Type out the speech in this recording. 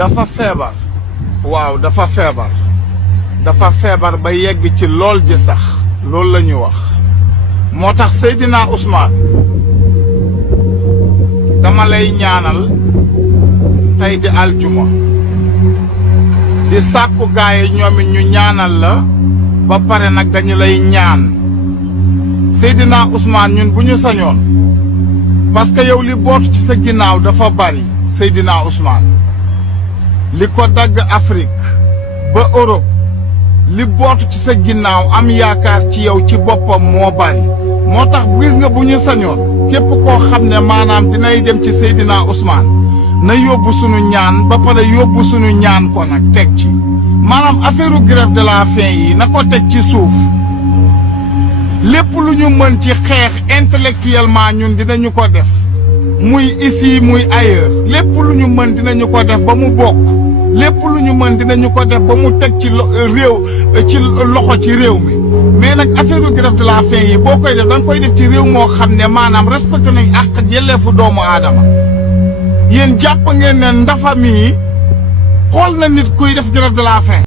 dafa feebar. waaw dafa feebar. dafa feebar ba yegg ci lool ji sax loolu la ñu wax. moo tax Seydina Ousmane dama lay ñaanal tey di aljuma di sàkku gaay ñoom it ñu ñaanal la ba pare nag dañu lay ñaan Seydina Ousmane ñun bu ñu sañoon parce que yow li bootu ci sa ginnaaw dafa bari Seydina Ousmane li ko dagg Afrique ba Europe li bootu ci sa ginnaaw am yaakaar ci yow ci boppam moo bari moo tax gis nga bu ñu sañoon képp koo xam ne maanaam dinay dem ci Seydina Ousmane na yóbbu sunu ñaan ba pare yóbbu sunu ñaan ko nag teg ci maanaam affaire grève de la faim yi na ko teg ci suuf lépp lu ñu mën ci xeex intellectuellement ñun dinañu ko def muy ici muy ailleurs lépp lu ñu mën dinañu ko def ba mu bokk lépp lu ñu mën dinañu ko def ba mu teg ci loxo ci réew mi mais nag affaire grève de la faim yi boo koy def da nga koy def ci réew moo xam ne maanaam respecté nañ àq ak yelleefu doomu aadama yéen jàpp ngeen ne ndafa mii xool na nit kuy def grève de la faim